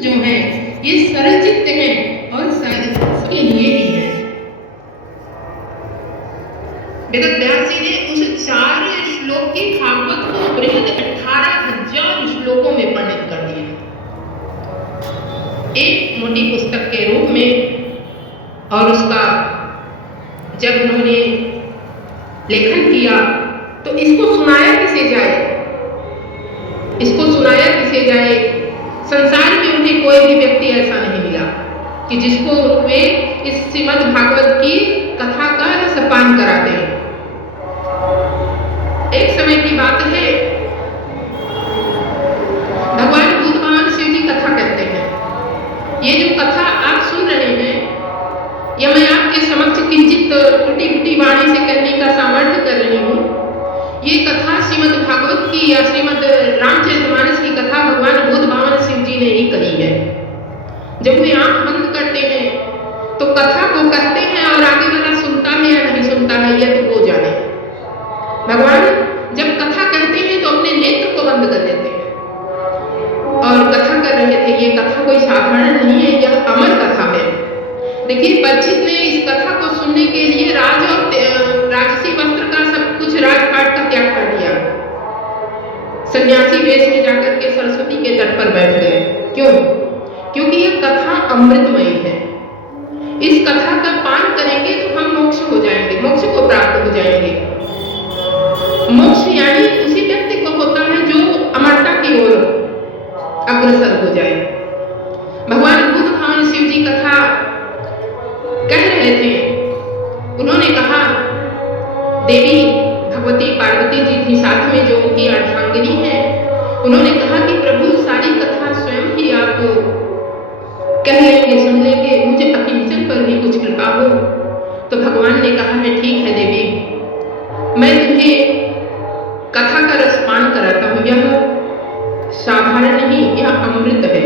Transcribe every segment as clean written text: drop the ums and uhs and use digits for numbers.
जो है ये सरल चित्त है और सबके लिए ही है। वेद व्यास जी ने उस 4 श्लोक की भागवत को बृहद 18,000 श्लोकों में वर्णित कर दिया, एक मोटी पुस्तक के रूप में। और उसका जब उन्होंने लेखन किया तो इसको सुनाया किसे जाए, इसको सुनाया किसे जाए। संसार में उन्हें कोई भी व्यक्ति ऐसा नहीं मिला कि जिसको वे इस श्रीमद् भागवत की कथा का रसपान कराते हैं। एक समय की बात है, भगवान बुद्ध शिव जी कथा कहते हैं। ये जो कथा आप सुन रहे हैं, यह मैं आपके समक्ष किंचित टूटी फूटी वाणी से कहने का सामर्थ्य कर रही हूँ। ये कथा श्रीमद् भागवत की या श्रीमद् रामचरितमानस की कथा भगवान बुद्ध शिव जी ने ही कही है। जब वे आंख बंद करते हैं तो कथा को कहते हैं और आगे वाला सुनता है या नहीं सुनता है यह तो वो जाने। भगवान जब कथा कहते हैं तो अपने नेत्र को बंद कर देते हैं और कथा कर रहे थे। ये कथा कोई साधारण नहीं है, यह अमर कथा है। देखिए, परीक्षित ने इस कथा को सुनने के लिए राजसी वस्त्र का सब कुछ राजपाट का त्याग कर दिया, सन्यासी वेश में जाकर के सरस्वती के तट पर बैठ गए। क्यों? क्योंकि यह कथा अमृतमयी है। इस कथा का पान करेंगे तो हम मोक्ष हो जाएंगे, मोक्ष को प्राप्त हो जाएंगे। मोक्ष यानी उसी व्यक्ति को होता है जो अमरता की ओर अग्रसर हो जाए। भगवान बुद्ध भगवान शिव जी कथा कह रहे थे। उन्होंने कहा, देवी भगवती पार्वती जी थी साथ में जो उनकी अर्धांगिनी है। उन्होंने कहा कि प्रभु सारी कथा स्वयं ही आप कह लेंगे, सुन लेंगे, मुझे अकिंचन पर भी कुछ कृपा हो। तो भगवान ने कहा है, ठीक है देवी, मैं तुम्हें कथा का रसपान कराता हूँ। यह साधारण नहीं, यह अमृत है।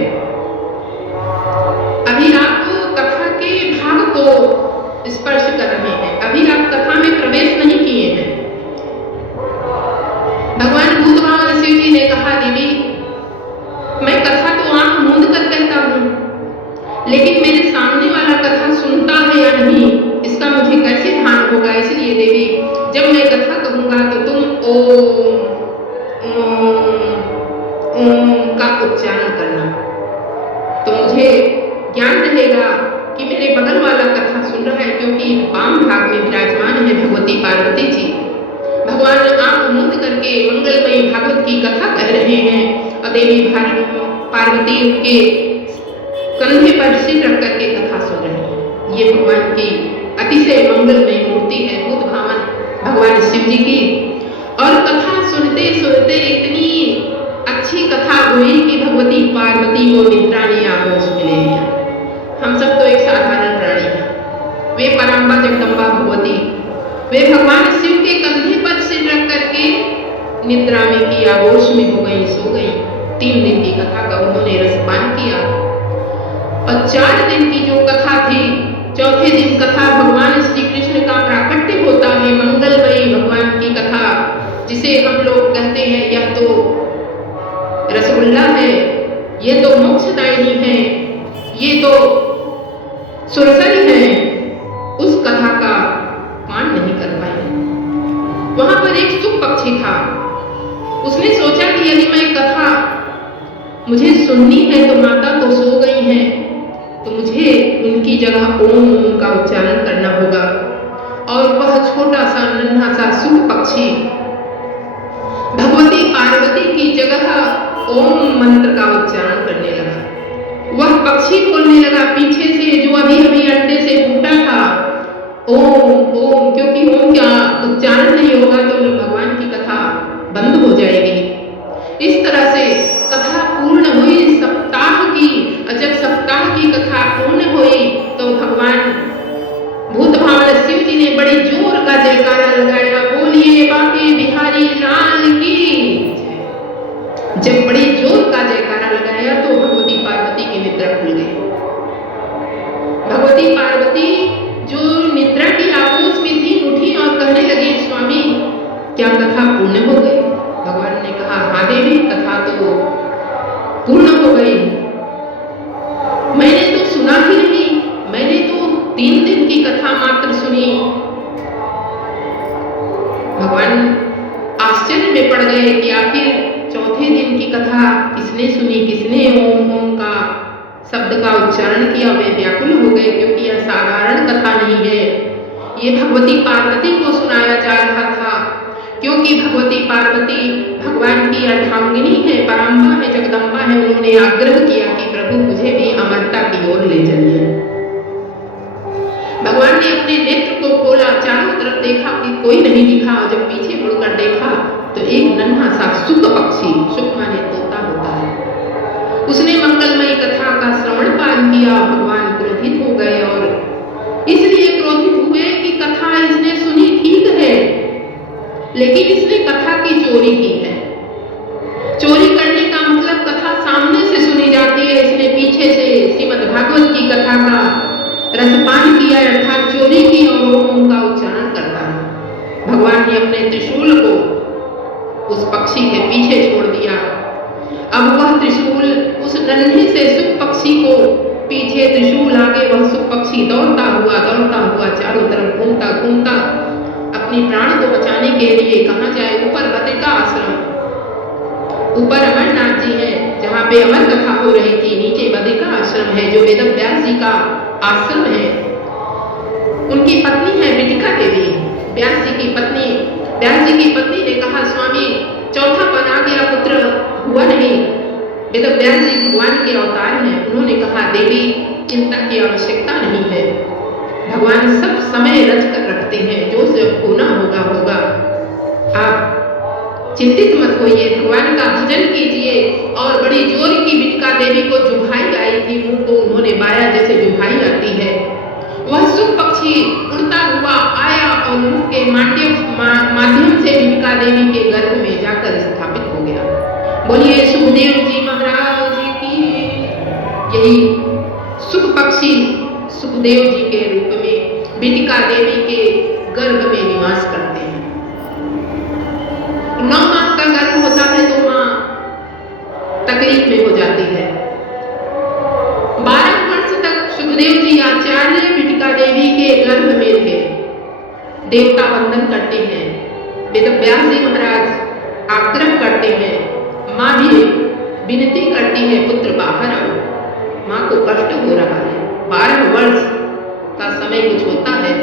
अभी आप कथा के भाग को स्पर्श कर रहे हैं, अभी आप कथा में प्रवेश नहीं किए हैं। भगवान बुद्ध भगवान शिव जी ने कहा, देवी मैं कथा तो आंख मूंद कर कहता हूँ, लेकिन मेरे सामने वाला कथा सुनता है या नहीं इसका मुझे कैसे ध्यान होगा। इसलिए देवी, जब मैं कथा कहूंगा तो तुम ओम ओम का उच्चारण करना, तो मुझे ज्ञान रहेगा कि मेरे बगल वाला कथा सुन रहा है। क्योंकि वाम भाग में विराजमान है भगवती पार्वती जी। भगवान आंख मूंद करके मंगलमयी भागवत की कथा कह रहे हैं और देवी पार्वती के कंधे पर सिर रख करके कथा सुन रहे हैं। ये भगवान की अतिशय मंगलमयी मूर्ति है बुद्ध भगवान शिव जी की। और कथा सुनते सुनते इतनी अच्छी कथा हुई कि भगवती पार्वती को निद्रा ने आगोश में ले लिया। हम सब तो एक साधारण प्राणी हैं, वे पराम्बा जगदम्बा भगवती, वे भगवान शिव के कंधे पर सिर रख करके निद्रा में की आगोश में हो गई, सो गई। 3 दिन की कथा का उन्होंने रसपान किया और 4 दिन की जो कथा थी, चौथे दिन कथा भगवान श्री कृष्ण का प्राकट्य होता है, मंगलमयी भगवान की कथा, जिसे हम लोग कहते हैं यह तो रसगुल्ला है, ये तो मोक्षदायिनी है, ये तो सुरसरी है। उस कथा का पान नहीं कर पाए। वहां पर एक सुख पक्षी था, उसने सोचा कि यदि मैं कथा मुझे सुननी है तो माता तो सो गई हैं, तो मुझे उनकी जगह ओम का उच्चारण करना होगा। और वह छोटा सा नन्हा सा सुख पक्षी भगवती पार्वती की जगह ओम मंत्र का उच्चारण करने लगा। वह पक्षी बोलने लगा पीछे से, जो अभी अभी अंडे से फूटा था, ओम ओम, क्योंकि ओम का उच्चारण नहीं होगा तो भगवान की कथा बंद हो जाएगी। इस तरह से कथा पूर्ण हुई सप्ताह की, और जब सप्ताह की कथा पूर्ण हुई तो भगवान बुद्ध भगवान शिव जी ने बड़ी जोर का जयकारा लगाया, बोलिए बांके बिहारी लाल की। जब बड़ी जोर का जयकारा लगाया तो भगवती पार्वती की निद्रा खुल गई। की कथा किसने सुनी, किसने ओम ओम का शब्द का उच्चारण किया, वे व्याकुल हो गए, क्योंकि यह साधारण कथा नहीं है। ये भगवती पार्वती को सुनाया जा रहा था, क्योंकि भगवती पार्वती भगवान की अर्धांगिनी है, पराम्बा है, जगदम्बा है। उन्होंने आग्रह किया कि प्रभु मुझे भी अमरता की ओर ले चलिए। भगवान ने अपने नेत्र को खोला, चारों तरफ देखा कि कोई नहीं दिखा, और जब पीछे मुड़कर देखा तो एक नन्हा सा सुख पक्षी, सुख माने तोता होता है, उसने मंगलमयी कथा का श्रवण पान किया। भगवान क्रोधित हो गए, और इसलिए क्रोधित हुए कि कथा इसने सुनी ठीक है, लेकिन इसने कथा की चोरी की है। चोरी करने का मतलब कथा सामने से सुनी जाती है, इसने पीछे से श्रीमद् भागवत की कथा का रसपान किया, अर्थात चोरी की, और ओम का उच्चारण करता है। भगवान ने अपने त्रिशूल को उस पक्षी के पीछे छोड़ दिया। अब वह त्रिशूल उस नन्हे से सुख पक्षी को पीछे, त्रिशूल आगे, वह सुख पक्षी दौड़ता हुआ चारों तरफ घूमता घूमता अपनी प्राण को बचाने के लिए कहाँ जाए? ऊपर बद्रिका आश्रम, ऊपर अमरनाथ जी है जहाँ पे अमर कथा हो रही थी, नीचे बद्रिका आश्रम है जो वेद व्यास जी का आश्रम है। उनकी पत्नी है बिटिका देवी, व्यास जी की पत्नी। व्यास जी की पत्नी ने कहा, स्वामी चौथा पन आ गया, पुत्र हुआ नहीं। वेद व्यास जी भगवान के अवतार हैं। उन्होंने कहा, देवी चिंता की आवश्यकता नहीं है, भगवान सब समय रच कर रखते हैं, जो जब होना होगा होगा। आप चिंतित मत होइए, भगवान का भजन कीजिए। और बड़ी जोर की बिटिका देवी को जुभाई आई थी, मुंह को उन्होंने बाया जैसे जुभाई आती है। वह सुख पक्षी उड़ता हुआ आया और मुंह के माध्यम से बिटिका देवी के गर्भ में जाकर स्थापित हो गया। बोलिए सुखदेव जी महाराज की। यही सुख पक्षी सुखदेव जी के रूप में बिटिका देवी के गर्भ में निवास करते हैं। 9 माह का गर्भ होता है तो माँ तकलीफ में हो जाती है। 12 वर्ष तक सुखदेव जी आचार्य बिटिका देवी के गर्भ में थे। देवता वंदन करते हैं, वेद व्यास जी महाराज आग्रह करते हैं, माँ भी विनती करती है, पुत्र बाहर आओ, माँ को कष्ट हो रहा है। 12 वर्ष का समय कुछ होता है।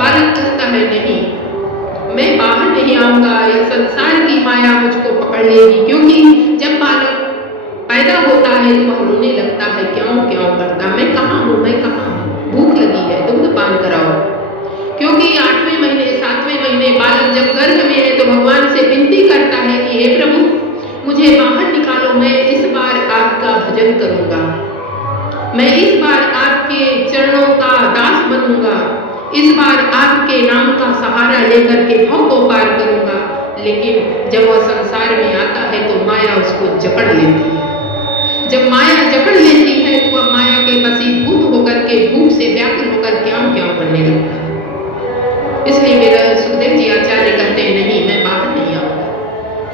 बालक कहता है, नहीं मैं बाहर नहीं आऊंगा, यह संसार की माया मुझको पकड़ लेगी। क्योंकि जब बालक पैदा होता है तो वह रोने लगता है, क्यों क्यों करता, मैं कहाँ हूँ, मैं कहाँ हूँ, भूख लगी है, दूध पान कराओ। क्योंकि 8वें महीने 7वें महीने बालक जब गर्भ में है तो भगवान से विनती करता है कि हे प्रभु मुझे बाहर निकालो, मैं इस बार आपका भजन करूंगा, मैं इस बार आपके चरणों का दास बनूंगा, इस बार आपके नाम का सहारा लेकर के भव को पार करूंगा। लेकिन जब वह संसार में आता है तो माया उसको जकड़ लेती है। जब माया जकड़ लेती है तो वह माया के वशीभूत होकर के भूख से व्याकुल होकर क्यों क्यों करने लगता है। इसलिए मेरा सुखदेव जी आचार्य कहते हैं, नहीं मैं बाहर नहीं आऊंगा,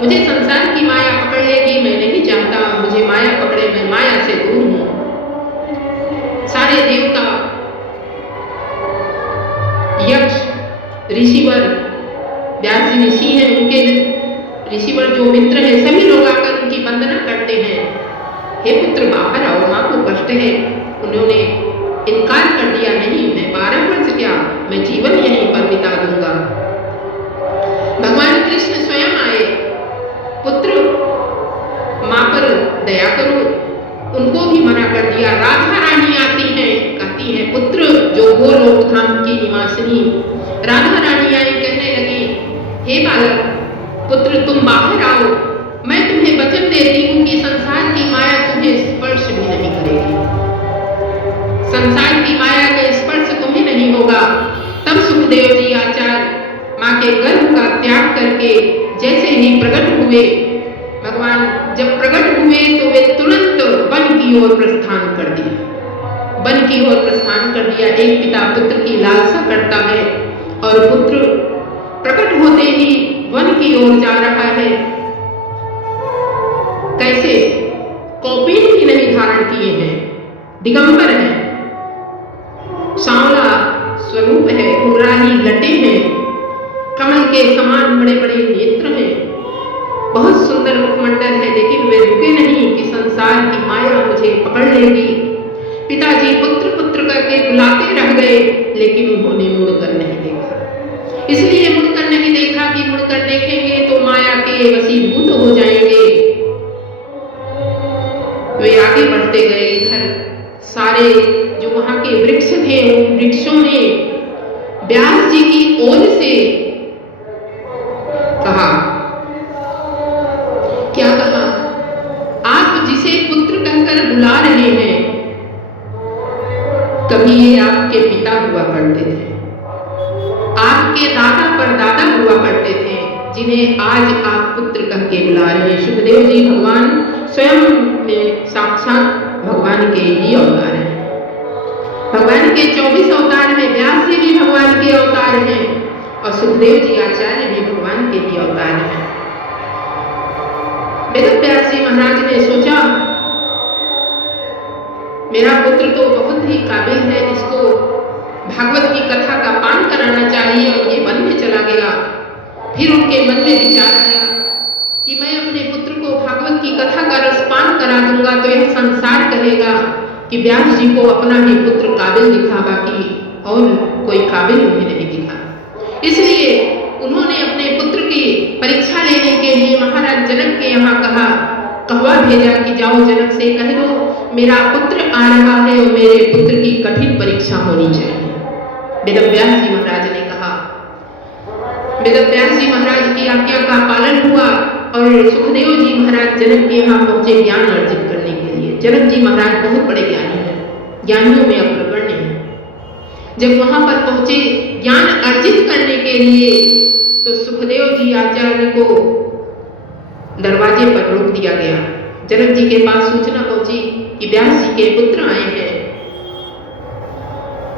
मुझे संसार की माया पकड़ लेगी, मैं नहीं चाहता मुझे माया पकड़े, मैं माया से दूर हूं। सारे देवता, यक्ष, ऋषिवर, व्यास जी ऋषि हैं, उनके ऋषिवर जो मित्र हैं, सभी लोग आकर उनकी वंदना करते हैं, हे पुत्र बाहर आओ, माँ को कष्ट है। उन्होंने इनकार कर दिया, नहीं मैं 12 वर्ष क्या, मैं जीवन यहीं पर बिता दूंगा। भगवान कृष्ण स्वयं आए, पुत्र माँ पर दया करो, उनको भी मना कर दिया। राधा रानी आती हैं, कहती हैं, पुत्र जो गोलोक धाम की निवासिनी राधा रानी आई, कहने लगी, हे बालक पुत्र तुम बाहर आओ, मैं तुम्हें वचन देती हूँ कि संसार की माया तुम्हें स्पर्श भी नहीं करेगी, संसार की माया का स्पर्श तुम्हें नहीं होगा। तब सुखदेव जी आचार्य माँ के गर्भ का त्याग करके जैसे ही प्रकट हुए, भगवान जब प्रकट हुए तो वे तुरंत वन की ओर प्रस्थान कर दिया, वन की ओर प्रस्थान कर दिया। एक पिता पुत्र की लालसा करता है और पुत्र प्रकट होते ही वन की ओर जा रहा है। कैसे? कौपीन भी नहीं धारण किए हैं, दिगंबर है, सांवला स्वरूप है, घुंघराली लटे हैं, कमल के समान बड़े बड़े नेत्र हैं, बहुत सुंदर मुखमंडल डर है, लेकिन वे रुके नहीं कि संसार की माया मुझे पकड़ लेगी। पिताजी पुत्र पुत्र करके बुलाते रह गए, लेकिन उन्होंने मुड़कर नहीं देखा। इसलिए मुड़कर नहीं देखा कि मुड़कर देखेंगे तो माया के वशीभूत हो जाएंगे। वे आगे बढ़ते गए। इधर सारे जो वहां के वृक्ष थे, उन वृक्षों ने व्यास जी की ओर से कहा, क्या कहा? आप जिसे पुत्र कहकर बुला रहे हैं, कभी ये आपके पिता हुआ करते थे, आपके दादा परदादा हुआ करते थे, जिन्हें आज आप पुत्र कह के बुला रहे हैं। सुखदेव जी भगवान स्वयं में साक्षात भगवान के ही अवतार हैं। भगवान के 24 अवतार में व्यास जी भी भगवान के अवतार हैं और सुखदेव जी आचार्य भी भगवान के ही अवतार हैं। वेद व्यास जी महाराज ने सोचा, मेरा पुत्र तो बहुत ही काबिल है, इसको भागवत की कथा का पान कराना चाहिए, और ये वन में चला गया। फिर उनके मन में विचार आया कि मैं अपने पुत्र को भागवत की कथा का रसपान करा दूंगा तो यह संसार कहेगा कि व्यास जी को अपना ही पुत्र काबिल दिखा, बाकी और कोई काबिल उन्हें नहीं दिखा। इसलिए उन्होंने अपने पुत्र की परीक्षा लेने के लिए महाराज जनक के यहाँ कहवा भेजा कि जाओ जनक से कह दो मेरा पुत्र आ रहा है और मेरे पुत्र की कठिन परीक्षा होनी चाहिए। वेदव्यास जी महाराज ने कहा। वेदव्यास जी महाराज की आज्ञा का पालन हुआ और सुखदेव जी महाराज जनक के यहाँ पहुंचे ज्ञान अर्जित करने के लिए। जनक जी महाराज बहुत बड़े ज्ञानी हैं, ज्ञानियों में अग्रगण्य हैं। जब वहां पर पहुंचे ज्ञान अर्जित करने के लिए तो सुखदेव जी आचार्य को दरवाजे पर रोक दिया गया। जनक जी के पास सूचना पहुंची कि व्यास जी के पुत्र आए हैं।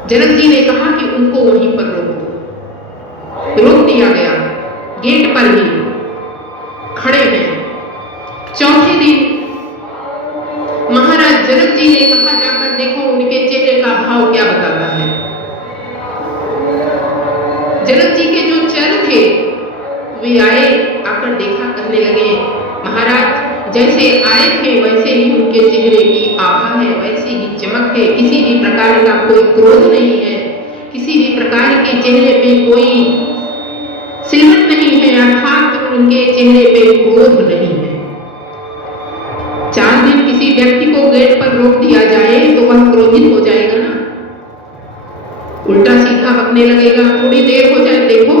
जनक जी ने कहा कि उनको वहीं पर रोक दो। रोक दिया गया, गेट पर ही खड़े हैं। चौथे दिन महाराज जनक जी ने कहा जाकर देखो उनके चेहरे का भाव क्या बताता है। जनक जी के जो चर थे वे आए, आकर देखा, कहने लगे महाराज जैसे आए थे वैसे ही उनके चेहरे की आभा है, वैसी ही चमक है, किसी भी प्रकार का कोई क्रोध नहीं है, किसी भी प्रकार के चेहरे पे कोई सिलवट नहीं है, अर्थात उनके चेहरे पे क्रोध नहीं है। 4 दिन किसी व्यक्ति को गेट पर रोक दिया जाए तो वह क्रोधित हो जाएगा ना, उल्टा सीधा बकने लगेगा। थोड़ी देर हो जाए देखो।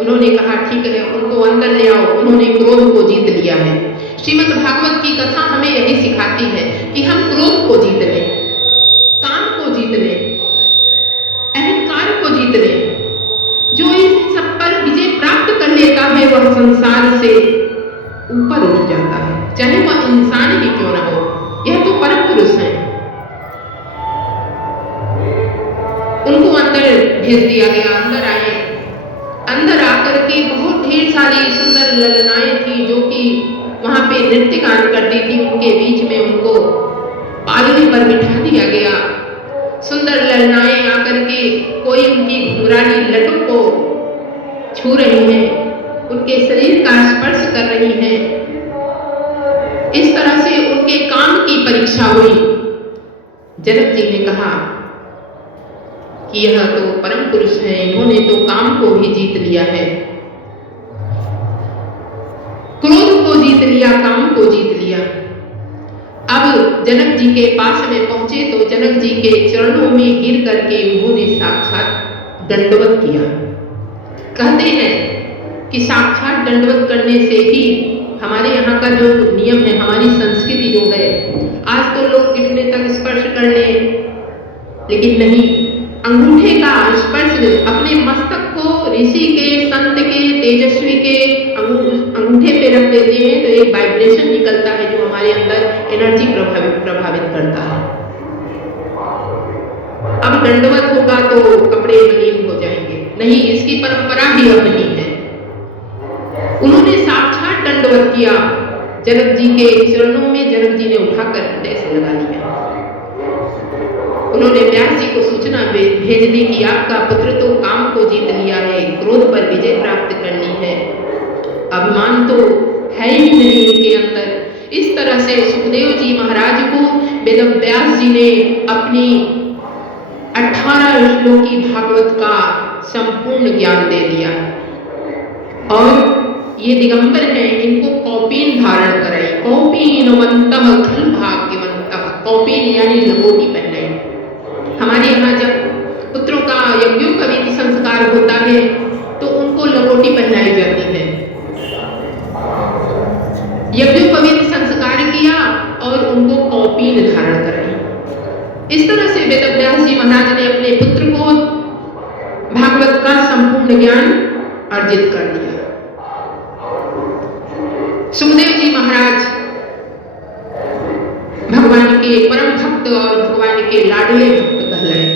उन्होंने कहा ठीक है, उनको अंदर ले आओ। उन्होंने क्रोध को जीत लिया है। श्रीमद् भागवत की कथा हमें यही सिखाती है कि हम क्रोध को जीत लें, काम को जीत लें, अहंकार को जीत लें। जो इन सब पर विजय प्राप्त कर लेता है वह संसार से ऊपर उठ जाता है, चाहे वह इंसान ही क्यों ना हो। यह तो परम पुरुष है। उनको अंदर भेज दिया गया। अंदर आए। अंदर आकर के बहुत ढेर सारी सुंदर ललनाएं थी जो कि वहां पे नृत्य गान करती थी। उनके बीच में उनको पालने पर बिठा दिया गया। सुंदर ललनाएं आकर के कोई उनकी घुंघराली लटों को छू रही हैं, उनके शरीर का स्पर्श कर रही हैं। इस तरह से उनके काम की परीक्षा हुई। जनक जी ने कहा कि यह तो परम पुरुष है, इन्होंने तो काम को भी जीत लिया है, क्रोध को जीत लिया, काम को जीत लिया। अब जनक जी के पास में पहुंचे तो जनक जी के चरणों में गिर करके उन्होंने साक्षात दंडवत किया। कहते हैं कि साक्षात दंडवत करने से ही हमारे यहाँ का जो नियम है, हमारी संस्कृति जो है, आज तो लोग घुटने तक स्पर्श कर ले, लेकिन नहीं, अंगूठे का स्पर्श अपने मस्तक को ऋषि के, संत के, तेजस्वी के अंगूठे पे रख देते हैं तो एक वाइब्रेशन निकलता है जो हमारे अंदर एनर्जी प्रभावित करता है। अब दंडवत होगा तो कपड़े मलिन हो जाएंगे, नहीं, इसकी परंपरा भी अब नहीं है। उन्होंने साक्षात दंडवत किया। जनक जी के चरणों में जनक जी ने उठाकर हृदय से लगा लिया। उन्होंने व्यास जी को सूचना भेज दी कि आपका पुत्र तो काम को जीत लिया है, क्रोध पर विजय प्राप्त करनी है, अभिमान तो है ही नहीं इनके अंदर। इस तरह से सुखदेव जी महाराज को वेदव्यास जी ने अपनी 18 श्लोकी भागवत का संपूर्ण ज्ञान दे दिया। और ये दिगंबर हैं, इनको कौपीन धारण कराई। कौपीनवन्तः खलु भाग्यवन्तः। कौपीन यानी लंगोटी पहनाई। हमारे यहाँ जब पुत्रों का यज्ञोपवीत संस्कार होता है तो उनको लंगोटी पहनाई जाती है। यज्ञोपवीत संस्कार किया और उनको कौपीन धारण कराई। इस तरह से वेदव्यास जी महाराज ने अपने पुत्र को भागवत का संपूर्ण ज्ञान अर्जित कर दिया। सुखदेव जी महाराज भगवान के परम भक्त और भगवान के लाडले भक्त कहलाए।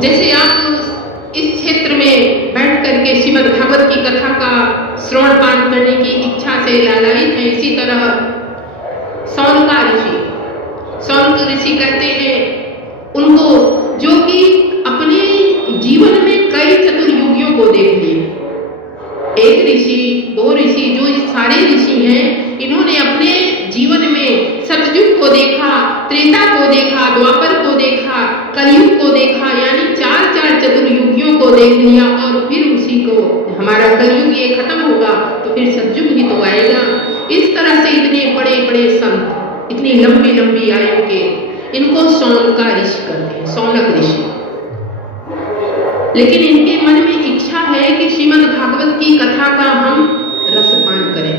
जैसे आप इस क्षेत्र में बैठ करके श्रीमद् भागवत की कथा का श्रवण पाठ करने की इच्छा से लालायित है, इसी तरह सौनक ऋषि कहते हैं उनको, जो कि अपने जीवन में कई चतुर्युगियों को देख लिए। एक ऋषि, दो ऋषि, जो सारे ऋषि हैं, इन्होंने अपने जीवन में सतयुग को देखा, त्रेता को देखा, द्वापर को देखा, कलयुग को देखा, यानी चार चतुर्युगियों को देख लिया। और फिर उसी को हमारा कलयुग ये खत्म होगा तो फिर सतयुग ही तो आएगा। इस तरह से इतने बड़े बड़े संत, इतनी लंबी लंबी आयु के, इनको सौनका ऋषि कहते हैं, सौनक ऋषि। लेकिन इनके मन में इच्छा है कि श्रीमद् भागवत की कथा का हम रसपान करें।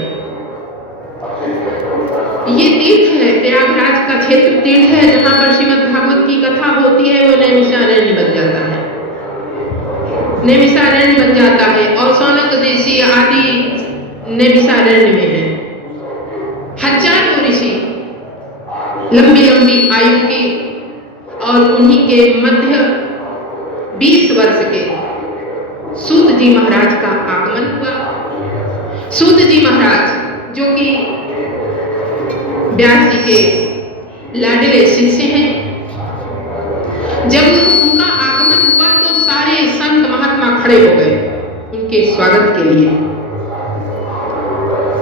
ये तीर्थ है, प्रयागराज का क्षेत्र तीर्थ है, जहां पर श्रीमद् भागवत की कथा होती है, वो नैमिषारण्य बन जाता है, नैमिषारण्य बन जाता है। और सौनक ऋषि आदि नैमिषारण्य में है। हजारों ऋषि लंबी लंबी आयु के, और उन्हीं के मध्य 20 वर्ष के सूत जी महाराज का आगमन हुआ। सूत जी महाराज जो कि व्यास जी के लाडले शिष्य हैं, जब उनका आगमन हुआ तो सारे संत महात्मा खड़े हो गए उनके स्वागत के लिए।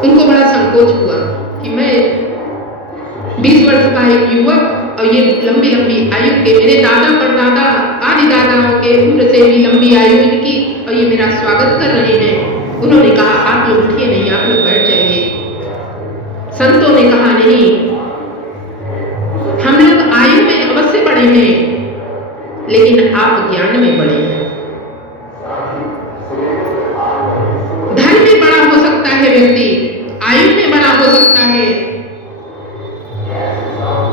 उनको बड़ा संकोच हुआ कि मैं 20 वर्ष का एक युवक और ये लंबी लंबी आयु के, मेरे दादा परदादा आदि दादाओं के उम्र से भी लंबी आयु इनकी, और ये मेरा स्वागत कर रहे हैं। उन्होंने कहा आप लोग उठिए नहीं, आप लोग बैठ जाइए। संतों ने कहा नहीं, हम लोग आयु में अवश्य बड़े हैं, लेकिन आप ज्ञान में बड़े हैं। धन में बड़ा हो सकता है व्यक्ति, आयु में बड़ा हो सकता है,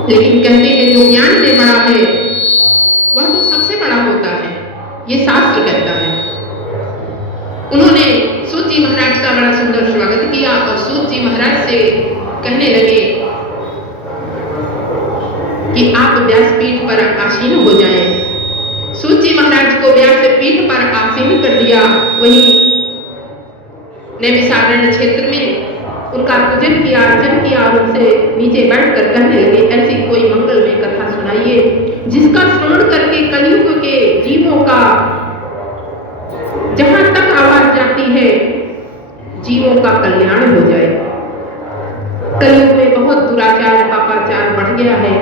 लेकिन कहते हैं जो ज्ञान में बड़ा है वह तो सबसे बड़ा होता है, ये शास्त्र कहता है। उन्होंने सूत जी महाराज का बड़ा सुंदर स्वागत किया और सूत जी महाराज से कहने लगे कि आप व्यासपीठ पर आसीन हो जाएं। सूत जी महाराज को व्यासपीठ पर आसीन कर दिया। वहीं नैमिषारण्य क्षेत्र में उनका पूजन किया, अर्चन किया और उनसे नीचे बैठकर कहने लगे ऐसी कोई मंगलमय कथा सुनाइए जिसका श्रवण करके कलयुग के जीवों का, जहां तक आवाज जाती है, जीवों का कल्याण हो जाए। कलयुग में बहुत दुराचार पापाचार बढ़ गया है।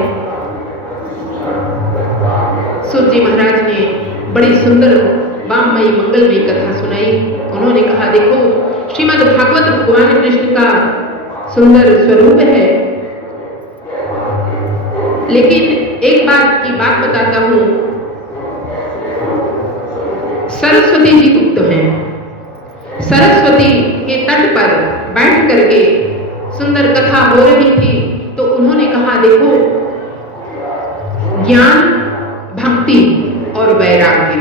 सूत जी महाराज ने बड़ी सुंदर वाममयी मंगलमयी कथा सुनाई। उन्होंने कहा देखो, श्रीमद् भागवत भगवान कृष्ण का सुंदर स्वरूप है, लेकिन एक बात की बात बताता हूं, सरस्वती जी गुप्त हैं। सरस्वती के तट पर बैठ करके सुंदर कथा हो रही थी तो उन्होंने कहा देखो, ज्ञान, भक्ति और वैराग्य,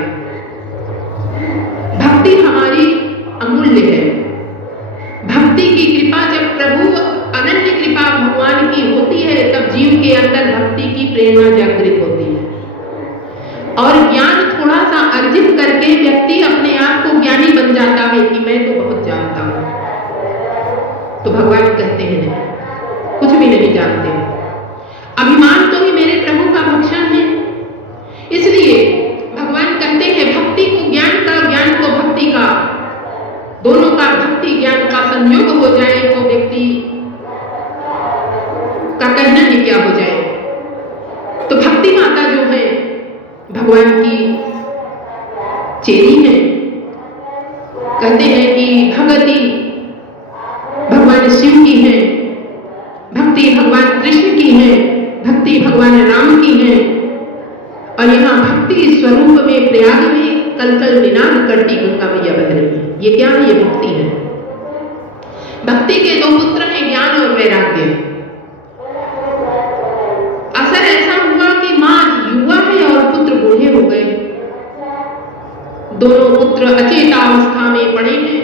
भक्ति हमारी अमूल्य है। भक्ति की कृपा, जब प्रभु अनन्य कृपा भगवान की होती है तब जीव के अंदर भक्ति की प्रेरणा जागृत होती है। और ज्ञान थोड़ा सा अर्जित करके व्यक्ति अपने आप को ज्ञानी बन जाता है कि मैं तो बहुत जानता हूं। तो भगवान कहते हैं नहीं, कुछ भी नहीं जानते। अभिमान तो ही मेरे प्रभु का भक्षण है। इसलिए भगवान कहते हैं भक्ति को ज्ञान का, ज्ञान को भक्ति का, दोनों का भक्ति ज्ञान का संयोग हो क्या हो जाए। तो भक्ति माता जो है भगवान की चेरी है। कहते हैं कि भगति भगवान शिव की है, भक्ति भगवान कृष्ण की है, भक्ति भगवान राम की है। और यहाँ भक्ति स्वरूप में प्रयाग में कलकल निनाद करती गंगा मैया बह रही है। ये क्या है? ये भक्ति है। भक्ति के दो पुत्र हैं, ज्ञान और वैराग्य। असर ऐसा हुआ कि माँ युवा है और पुत्र बूढ़े हो गए। दोनों पुत्र अचेतावस्था में पड़े हैं।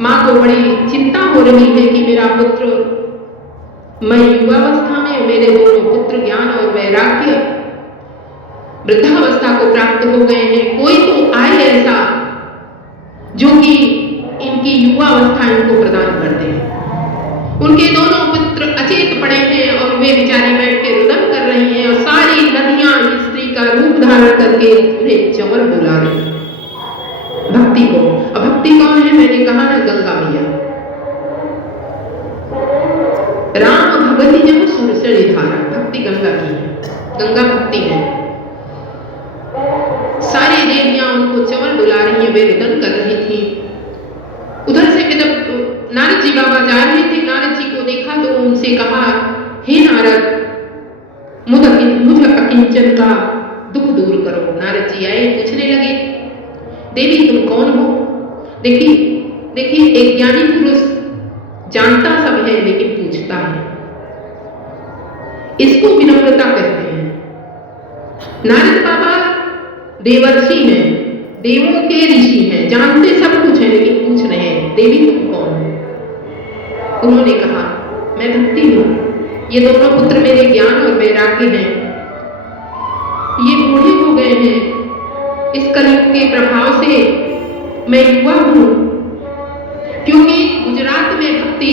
माँ को बड़ी चिंता हो रही है कि मेरा पुत्र, मैं युवावस्था में, मेरे दोनों पुत्र ज्ञान और वैराग्य वृद्धावस्था को प्राप्त हो गए हैं। कोई तो आए ऐसा जो कि इनकी युवावस्था इनको प्रदान कर दे। उनके दोनों पुत्र अचेत पड़े हैं और वे बेचारी बैठ के रुदन कर रही हैं और सारी नदियां इस स्त्री का रूप धारण करके उन्हें चंवर बुला रही हैं भक्ति को। अब भक्ति कौन है? मैंने कहा ना, गंगा मैया। राम भगति जब सुरसरी धारा, भक्ति गंगा की है, गंगा भक्ति है। सारी देवियां उनको चंवर बुला रही हैं, वे रुदन कर रही थी। उधर से जब नारद जी बाबा जा रहे थे, नारद जी को देखा तो उनसे कहा, हे नारद, मुझ अकिंचन का दुख दूर करो। नारद जी आए, पूछने लगे, देवी तुम कौन हो? देखिए एक ज्ञानी पुरुष जानता सब है लेकिन पूछता है, इसको विनम्रता कहते हैं। नारद बाबा देवर्षि हैं, देवों के ऋषि हैं, जानते सब कुछ है लेकिन पूछ रहे हैं, देवी तुम कौन हो? उन्होंने कहा, मैं भक्ति हूं। ये दोनों पुत्र मेरे ज्ञान और वैराग्य हैं। ये बूढ़े हो गए हैं। इस कलयुग के प्रभाव से मैं युवा हूं, क्योंकि गुजरात में भक्ति